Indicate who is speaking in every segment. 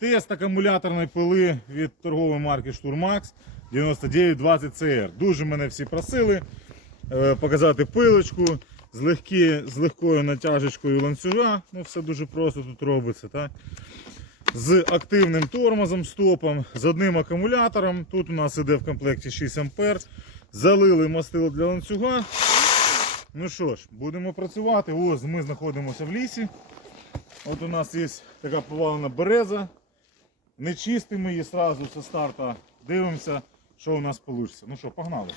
Speaker 1: Тест акумуляторної пили від торгової марки Штурмакс 9920 CR. Дуже мене всі просили е, показати пилочку з, легкі, з легкою натяжечкою ланцюга. Ну, все дуже просто тут робиться. Так? З активним тормозом, стопом, з одним акумулятором. Тут у нас іде в комплекті 6 А. Залили мастило для ланцюга. Ну що ж, будемо працювати. Ось ми знаходимося в лісі. От у нас є така повалена береза. Не чистимо її одразу зі старта. Дивимося, що у нас вийде. Ну що, погнали.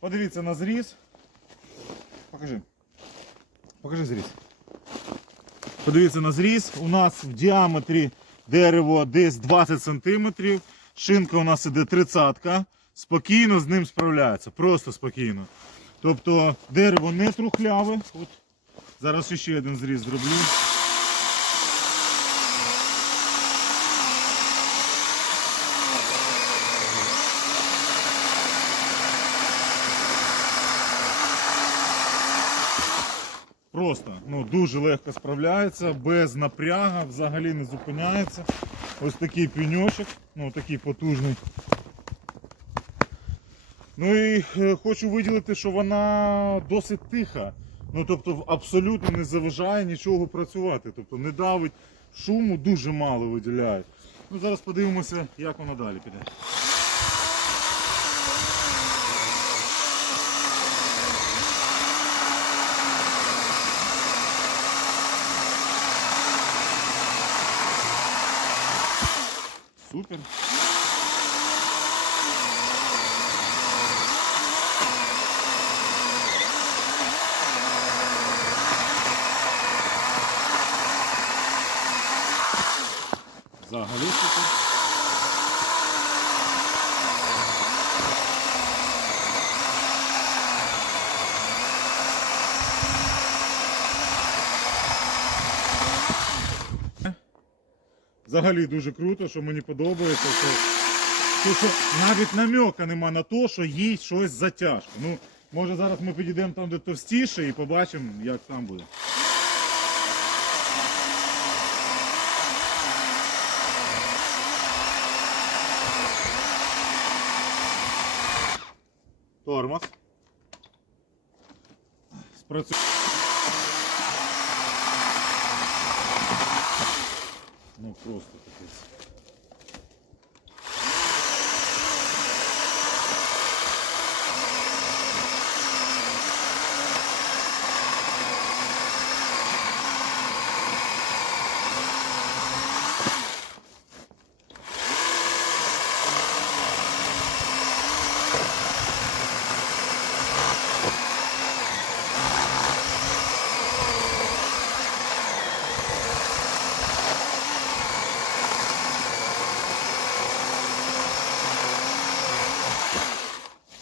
Speaker 1: Подивіться на зріз. Покажи. Покажи зріз. Подивіться на зріз. У нас в діаметрі дерево десь 20 см. Шинка у нас іде 30 Спокійно з ним справляється. Просто спокійно. Тобто дерево не трухляве. От. Зараз ще один зріз зроблю. Просто ну, дуже легко справляється, без напряга, взагалі не зупиняється. Ось такий пеньочок, ну такий потужний. Ну і е, хочу виділити, що вона досить тиха. Ну тобто абсолютно не заважає нічого працювати. Тобто не давить шуму, дуже мало виділяє. Ну зараз подивимося, як вона далі піде. Супер. Взагалі супер. Взагалі дуже круто, що мені подобається, що, що, навіть намека нема на те, що їй щось затяжко. Ну, може зараз ми підійдемо там, де товстіше, і побачимо, як там буде. Тормоз. Спрацює. Ну просто капець.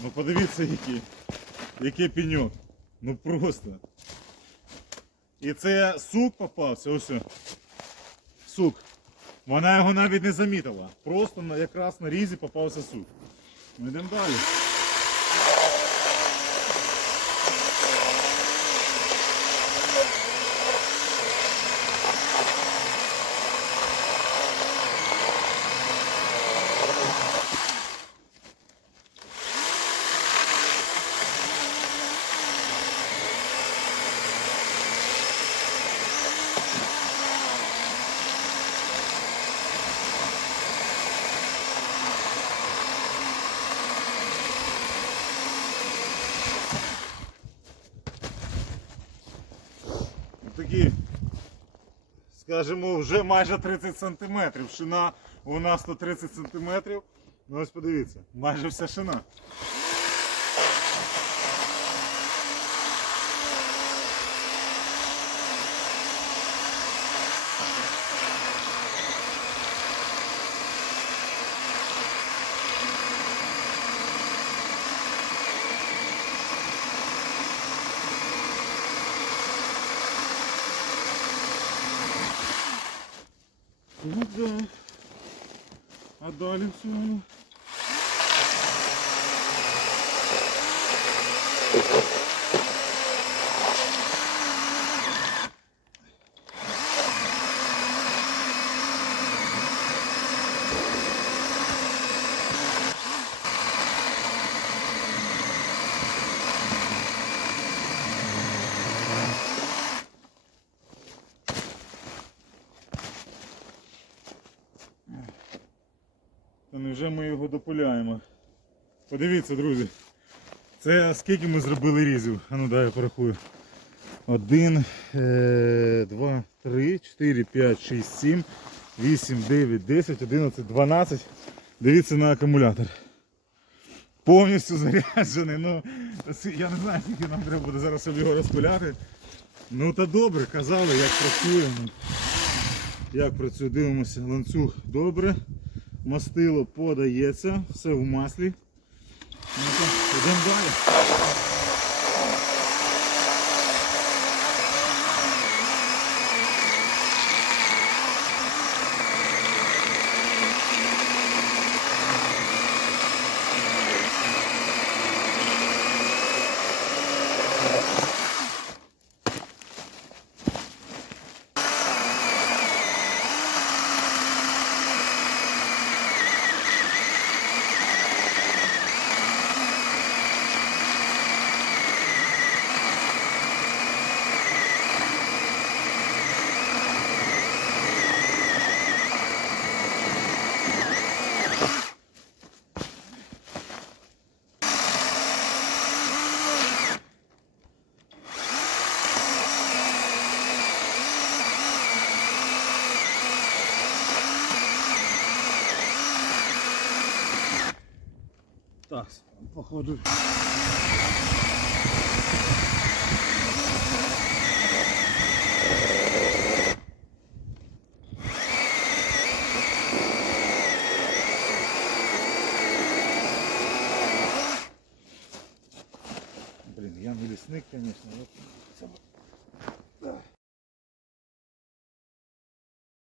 Speaker 1: Ну подивіться, який, який пеньок. Ну просто. І це сук попався, ось. Сук. Вона його навіть не замітила. Просто якраз на різі попався сук. Ми йдемо далі. Скажімо, вже майже 30 сантиметрів. Шина у нас 130 сантиметрів. Ну ось подивіться, майже вся шина. Ну да. А далі все. Та ми його допиляємо? Подивіться, друзі. Це скільки ми зробили різів? А дай я порахую. Один, е, два, три, чотири, п'ять, шість, сім, вісім, дев'ять, десять, одинадцять, дванадцять. Дивіться на акумулятор. Повністю заряджений. Ну, я не знаю, скільки нам треба буде зараз його розпиляти. Ну та добре, казали, як працює. Ну, Як працює, дивимося, ланцюг добре. Мастило подається, все в маслі. Йдемо далі. Так, походу. Блин, я не лесник, конечно. вот.